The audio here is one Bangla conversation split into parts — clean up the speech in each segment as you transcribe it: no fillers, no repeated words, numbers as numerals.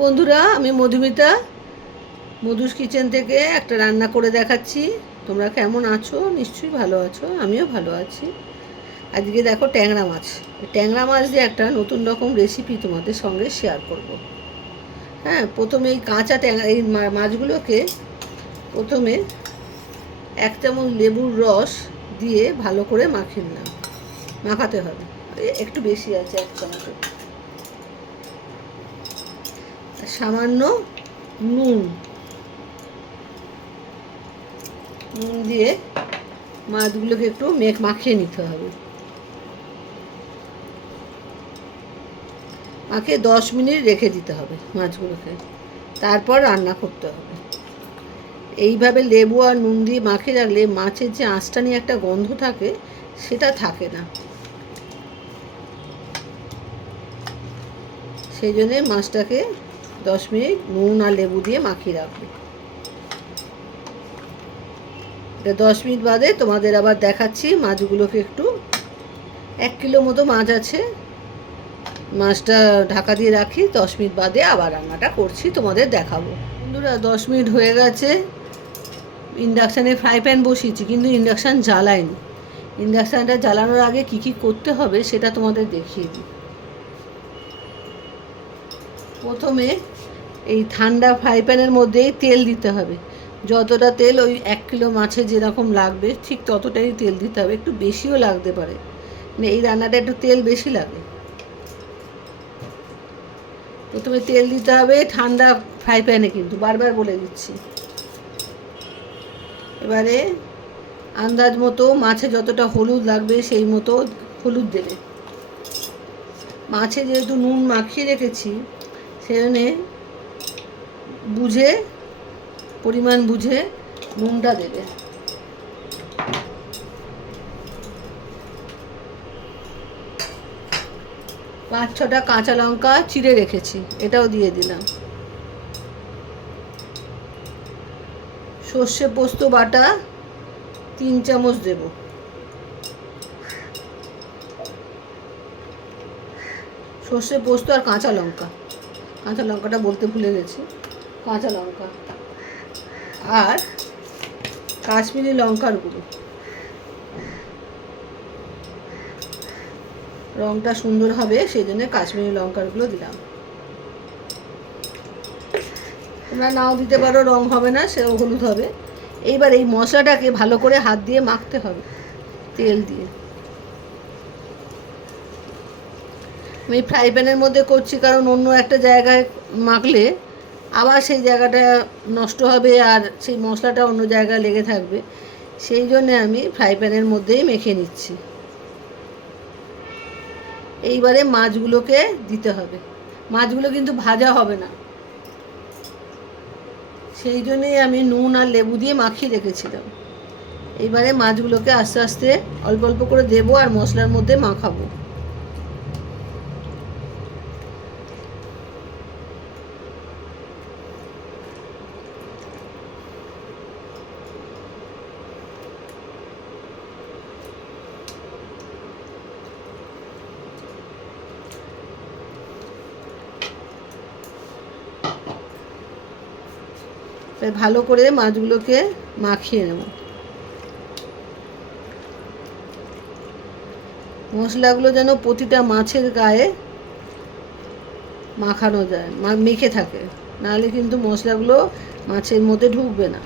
বন্ধুরা, আমি মধুমিতা মধুস কিচেন থেকে একটা রান্না করে দেখাচ্ছি। তোমরা কেমন আছো? নিশ্চয়ই ভালো আছো, আমিও ভালো আছি। আজকে দেখো ট্যাংরা মাছ। ট্যাংরা মাছ দিয়ে একটা নতুন রকম রেসিপি তোমাদের সঙ্গে শেয়ার করব। হ্যাঁ, প্রথমে এই কাঁচা ট্যাংরা এই মাছগুলোকে প্রথমে 1 চামচ লেবুর রস দিয়ে ভালো করে মাখিয়ে নিলাম। মাখাতে হবে, একটু বেশি আছে 1 চামচে। সামান্য নুন দিয়ে মাছগুলোকে একটু মাখিয়ে নিতে হবে। মাখিয়ে 10 মিনিট রেখে দিতে হবে মাছগুলোকে, তারপর রান্না করতে হবে। এইভাবে লেবু আর নুন দিয়ে মাখিয়ে রাখলে মাছের যে আঁশটা নিয়ে একটা গন্ধ থাকে, সেটা থাকে না। সেই জন্যে মাছটাকে 10 মিনিট নুন আর লেবু দিয়ে মাখিয়ে রাখবে। 10 মিনিট বাদে তোমাদের আবার দেখাচ্ছি। মাছগুলোকে একটু 1 কিলো মতো মাছ আছে, মাছটা ঢাকা দিয়ে রাখি। 10 মিনিট বাদে আবার রান্নাটা করছি, তোমাদের দেখাবো। বন্ধুরা, 10 মিনিট হয়ে গেছে। ইন্ডাকশানে ফ্রাই প্যান বসিয়েছি, কিন্তু ইন্ডাকশান জ্বালাইনি। ইন্ডাকশানটা জ্বালানোর আগে কি কি করতে হবে সেটা তোমাদের দেখিয়ে দিই। প্রথমে এই ঠান্ডা ফ্রাই প্যানের মধ্যেই তেল দিতে হবে। যতটা তেল ওই 1 কিলো মাছে যেরকম লাগবে ঠিক ততটাই তেল দিতে হবে। একটু বেশিও লাগতে পারে, মানে এই রান্নাটা একটু তেল বেশি লাগে। প্রথমে তেল দিতে হবে ঠান্ডা ফ্রাই প্যানে, কিন্তু বারবার বলে দিচ্ছি। এবারে আন্দাজ মতো মাছে যতটা হলুদ লাগবে সেই মতো হলুদ দেবে। মাছে যেহেতু নুন মাখিয়ে রেখেছি, সেজন্য বুঝে, পরিমাণ বুঝে নুনটা দেবে। পাঁচ ছটা কাঁচা লঙ্কা চিড়ে রেখেছি, এটাও দিয়ে দিলাম। সর্ষে পোস্ত বাটা 3 চামচ দেব। সর্ষে পোস্ত আর কাঁচা লঙ্কাটা বলতে ভুলে গেছি। কাঁচা লঙ্কা আর কাশ্মীরি লঙ্কার গুঁড়ো, রঙটা সুন্দর হবে সেই জন্য কাশ্মীরি লঙ্কারগুলো দিলাম। তোমরা নাও দিতে পারো, রং হবে না, সে হলুদ হবে। এইবার এই মশলাটাকে ভালো করে হাত দিয়ে মাখতে হবে তেল দিয়ে। আমি ফ্রাই প্যানের মধ্যে করছি, কারণ অন্য একটা জায়গায় মাখলে আবার সেই জায়গাটা নষ্ট হবে আর সেই মশলাটা অন্য জায়গায় লেগে থাকবে। সেই জন্যে আমি ফ্রাই প্যানের মধ্যেই মেখে নিচ্ছি। এইবারে মাছগুলোকে দিতে হবে। মাছগুলো কিন্তু ভাজা হবে না, সেই জন্যেই আমি নুন আর লেবু দিয়ে মাখিয়ে রেখেছিলাম। এইবারে মাছগুলোকে আস্তে আস্তে অল্প অল্প করে দেবো আর মশলার মধ্যে মাখাবো। ভালো করে মাছগুলোকে মাখিয়ে নেব। মশলাগুলো যেন প্রতিটা মাছের গায়ে মাখানো যায়, মেখে থাকে, নাহলে কিন্তু মশলাগুলো মাছের মধ্যে ঢুকবে না।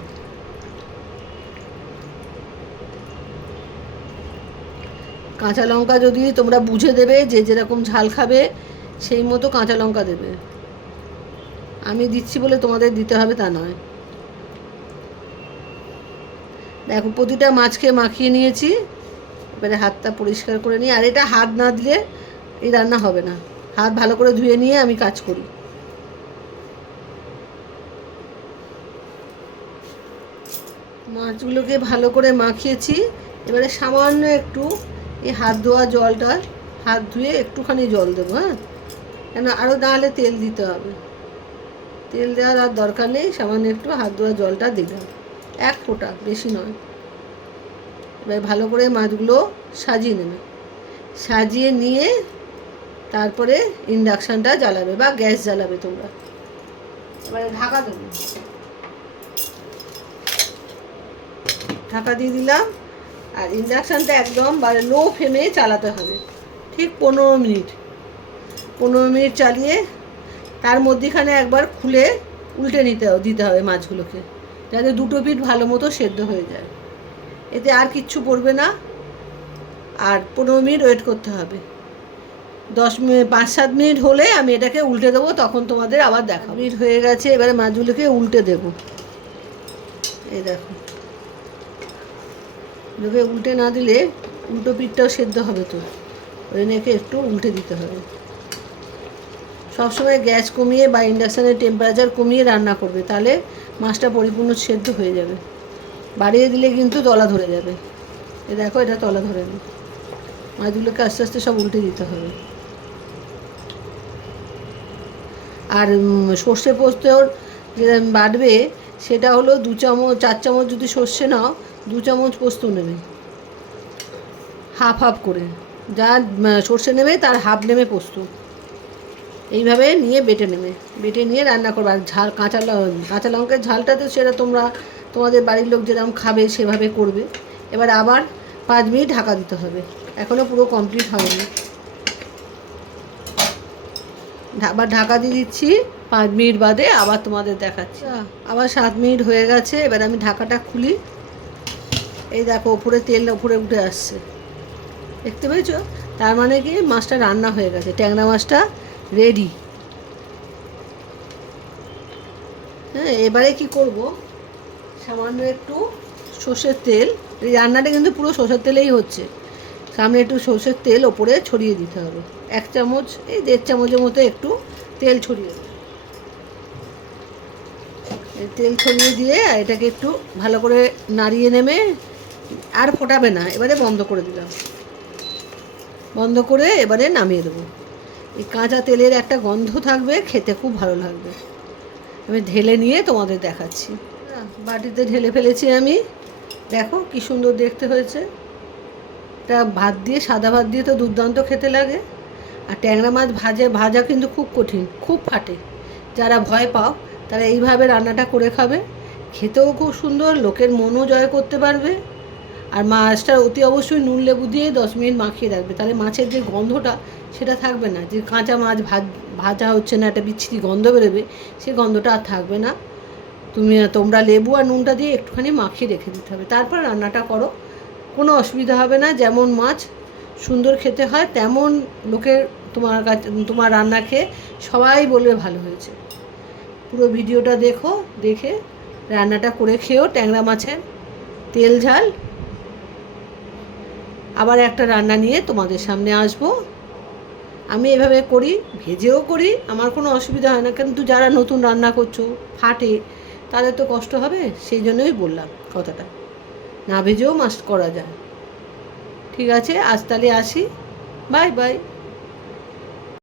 কাঁচা লঙ্কা যদি তোমরা বুঝে দেবে, যে যেরকম ঝাল খাবে সেই মতো কাঁচা লঙ্কা দেবে। আমি দিচ্ছি বলে তোমাদের দিতে হবে তা নয়। দেখো, প্রতিটা মাছকে মাখিয়ে নিয়েছি। এবারে হাতটা পরিষ্কার করে নিই। আর এটা হাত না দিলে এই রান্না হবে না। হাত ভালো করে ধুয়ে নিয়ে আমি কাজ করি। মাছগুলোকে ভালো করে মাখিয়েছি। এবারে সামান্য একটু এই হাত ধোয়া জলটা, হাত ধুয়ে একটুখানি জল দেবো। হ্যাঁ, কেন আরও নাহলে তেল দিতে হবে। তেল দেওয়ার আর দরকার নেই, সামান্য একটু হাত ধোয়া জলটা দিলাম, 1 ফোঁটা, বেশি নয়। এবার ভালো করে মাছগুলো সাজিয়ে নেবে। সাজিয়ে নিয়ে তারপরে ইন্ডাকশানটা জ্বালাবে বা গ্যাস জ্বালাবে তোমরা। এবারে ঢাকা দেবো, ঢাকা দিয়ে দিলাম। আর ইন্ডাকশানটা একদম লো ফ্লেমে চালাতে হবে, ঠিক 15 মিনিট। 15 মিনিট চালিয়ে তার মধ্যেখানে একবার খুলে উল্টে দিতে হবে মাছগুলোকে, যাতে দুটো পিঠ ভালো মতো সেদ্ধ হয়ে যায়। এতে আর কিচ্ছু পড়বে না। আর 15 মিনিট ওয়েট করতে হবে। 5-7 মিনিট হলে আমি এটাকে উল্টে দেবো, তখন তোমাদের আবার দেখা। মিনিট হয়ে গেছে, এবারে মাছগুলোকে উল্টে দেবো। এই দেখো, এগুলোকে উল্টে না দিলে উল্টো পিঠটাও সেদ্ধ হবে, তো ওই জন্যকে একটু উল্টে দিতে হবে। সবসময় গ্যাস কমিয়ে বা ইন্ডাকশানের টেম্পারেচার কমিয়ে রান্না করবে, তাহলে মাছটা পরিপূর্ণ সেদ্ধ হয়ে যাবে। বাড়িয়ে দিলে কিন্তু তলা ধরে যাবে। এ দেখো, এটা তলা ধরে নি। মাছগুলোকে আস্তে আস্তে সব উল্টে দিতে হবে। আর সর্ষে পোস্তর যে বাটবে, সেটা হলো 4 চামচ যদি সর্ষে নাও, 2 চামচ পোস্ত নেবে, হাফ করে। যা সর্ষে নেবে তার হাফ নেবে পোস্ত। এইভাবে নিয়ে বেটে নিয়ে রান্না করবে। আর ঝাল কাঁচা লঙ্কার ঝালটা তো সেটা তোমাদের বাড়ির লোক যেরকম খাবে সেভাবে করবে। এবার আবার 5 মিনিট ঢাকা দিতে হবে। এখনও পুরো কমপ্লিট হয়নি। আবার ঢাকা দিয়ে দিচ্ছি, 5 মিনিট বাদে আবার তোমাদের দেখাচ্ছি। আবার 7 মিনিট হয়ে গেছে। এবার আমি ঢাকাটা খুলি। এই দেখো, তেল উপরে উঠে আসছে, দেখতে পেয়েছো? তার মানে কি মাছটা রান্না হয়ে গেছে, ট্যাংরা মাছটা রেডি। হ্যাঁ, এবারে কি করব, সামান্য একটু সর্ষের তেল। এই রান্নাটা কিন্তু পুরো সর্ষের তেলেই হচ্ছে। সামনে একটু সর্ষের তেল ওপরে ছড়িয়ে দিতে হবে। 1 চামচ, এই 1.5 চামচের মতো একটু তেল ছড়িয়ে দেবে। তেল ছড়িয়ে দিয়ে এটাকে একটু ভালো করে নাড়িয়ে নেবে। আর ফোটাবে না। এবারে বন্ধ করে দিলাম। বন্ধ করে এবারে নামিয়ে দেবো। এই কাঁচা তেলের একটা গন্ধ থাকবে, খেতে খুব ভালো লাগবে। আমি ঢেলে নিয়ে তোমাদের দেখাচ্ছি। বাটিতে ঢেলে ফেলেছি আমি। দেখো কি সুন্দর দেখতে হয়েছে। এটা ভাত দিয়ে, সাদা ভাত দিয়ে তো দুর্দান্ত খেতে লাগে। আর ট্যাংরা মাছ ভাজা কিন্তু খুব কঠিন, খুব ফাটে। যারা ভয় পাও তারা এইভাবে রান্নাটা করে খাবে, খেতেও খুব সুন্দর, লোকের মনও জয় করতে পারবে। আর মাছটা অতি অবশ্যই নুন লেবু দিয়ে 10 মিনিট মাখিয়ে রাখবে, তাহলে মাছের যে গন্ধটা সেটা থাকবে না। যে কাঁচা মাছ ভাজা হচ্ছে না, একটা বিচ্ছিরি গন্ধ বেরোবে, সেই গন্ধটা আর থাকবে না। তোমরা লেবু আর নুনটা দিয়ে একটুখানি মাখিয়ে রেখে দিতে হবে, তারপর রান্নাটা করো। কোনো অসুবিধা হবে না। যেমন মাছ সুন্দর খেতে হয়, তেমন লোকের তোমার রান্না খেয়ে সবাই বলবে ভালো হয়েছে। পুরো ভিডিওটা দেখে রান্নাটা করে খেও। ট্যাংরা মাছের তেল ঝাল। আবার একটা রান্না নিয়ে তোমাদের সামনে আসব। আমি এভাবে করি, ভেজেও করি, আমার কোনো অসুবিধা হয় না। কিন্তু যারা নতুন রান্না করছো, ফাটে, তাদের তো কষ্ট হবে, সেই জন্যই বললাম কথাটা। না ভেজেও মাছ করা যায়। ঠিক আছে, আজ তাহলে আসি। Bye bye.